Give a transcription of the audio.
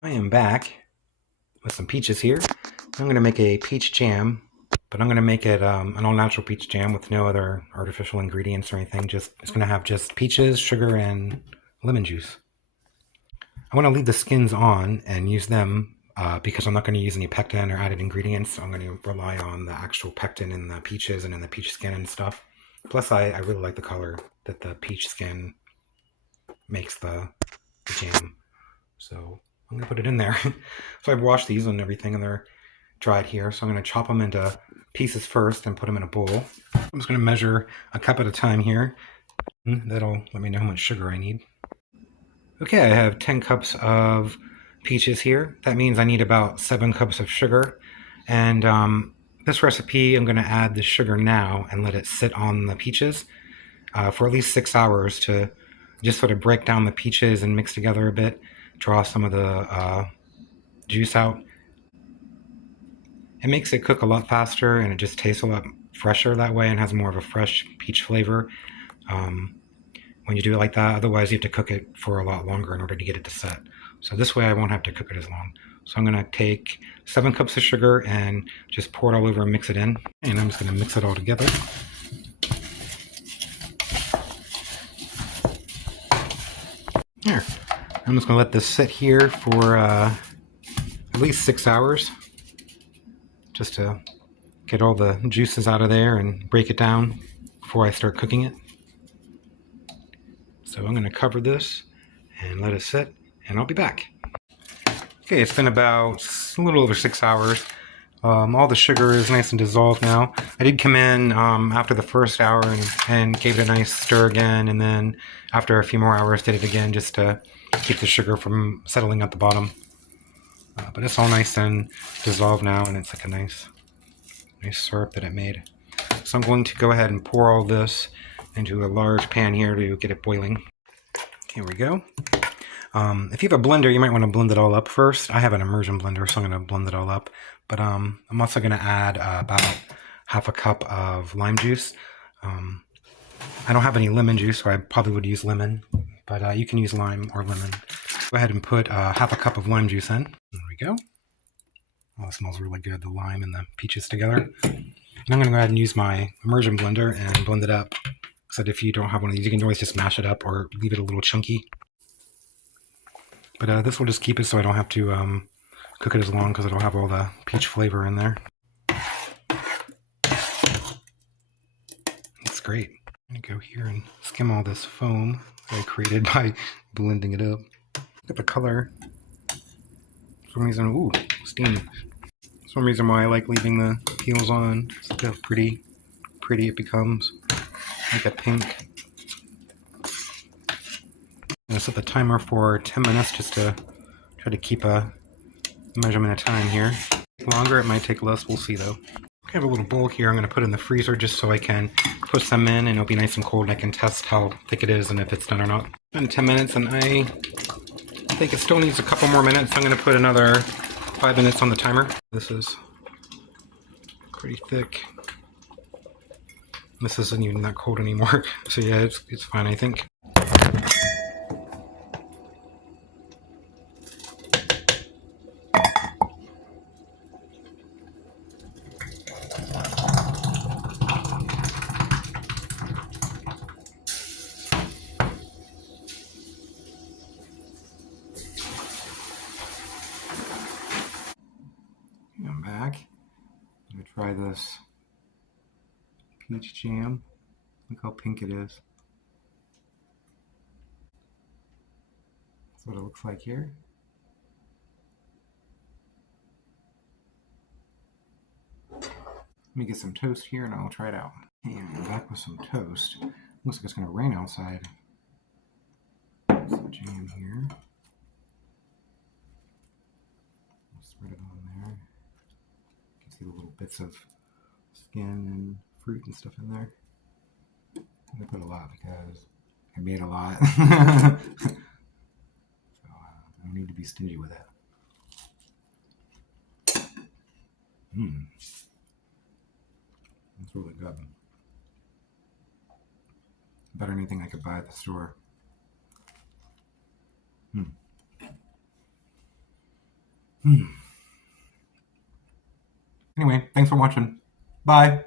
I am back with some peaches here. I'm going to make a peach jam, but I'm going to make it an all-natural peach jam with no other artificial ingredients or anything. It's going to have just peaches, sugar, and lemon juice. I want to leave the skins on and use them because I'm not going to use any pectin or added ingredients. So I'm going to rely on the actual pectin in the peaches and in the peach skin and stuff. Plus, I really like the color that the peach skin makes the jam. So I'm going to put it in there. So I've washed these and everything, and they're dried here. So I'm going to chop them into pieces first and put them in a bowl. I'm just going to measure a cup at a time here. That'll let me know how much sugar I need. Okay, I have 10 cups of peaches here. That means I need about 7 cups of sugar. And this recipe, I'm going to add the sugar now and let it sit on the peaches for at least 6 hours to just sort of break down the peaches and mix together a bit, draw some of the juice out. It makes it cook a lot faster, and it just tastes a lot fresher that way and has more of a fresh peach flavor when you do it like that. Otherwise, you have to cook it for a lot longer in order to get it to set. So this way I won't have to cook it as long. So I'm going to take 7 cups of sugar and just pour it all over and mix it in. And I'm just going to mix it all together. Here. I'm just going to let this sit here for at least 6 hours. Just to get all the juices out of there and break it down before I start cooking it. So I'm going to cover this and let it sit, and I'll be back. Okay, it's been about a little over 6 hours. All the sugar is nice and dissolved now. I did come in after the first hour and gave it a nice stir again, and then after a few more hours did it again just to keep the sugar from settling at the bottom. But it's all nice and dissolved now, and it's like a nice syrup that it made. So I'm going to go ahead and pour all this into a large pan here to get it boiling. Here we go. If you have a blender, you might want to blend it all up first. I have an immersion blender, so I'm going to blend it all up. But I'm also going to add about half a cup of lime juice. I don't have any lemon juice, so I probably would use lemon, but you can use lime or lemon. Go ahead and put half a cup of lime juice in. There we go. Oh, it smells really good, the lime and the peaches together. And I'm going to go ahead and use my immersion blender and blend it up. So that if you don't have one of these, you can always just mash it up or leave it a little chunky. But this will just keep it so I don't have to cook it as long because it'll have all the peach flavor in there. It's great. I'm going to go here and skim all this foam that I created by blending it up. Look at the color. For some reason, ooh, steamy. Some reason why I like leaving the peels on. Look how pretty it becomes. Like a pink. I'm going to set the timer for 10 minutes just to try to keep a measurement of time here. Longer, it might take less, we'll see though. I have a little bowl here I'm going to put in the freezer just so I can put some in and it'll be nice and cold and I can test how thick it is and if it's done or not. It's been 10 minutes and I think it still needs a couple more minutes. I'm going to put another 5 minutes on the timer. This is pretty thick. This isn't even that cold anymore. So yeah, it's fine, I think. I'm back. I'm gonna try this peach jam. Look how pink it is. That's what it looks like here. Let me get some toast here and I'll try it out. And I'm back with some toast. Looks like it's gonna rain outside. Some jam here. I'll spread it on there. You can see the little bits of skin and fruit and stuff in there. I'm gonna put a lot because I made a lot. So I don't need to be stingy with it. It's really good. Better than anything I could buy at the store. Anyway, thanks for watching. Bye.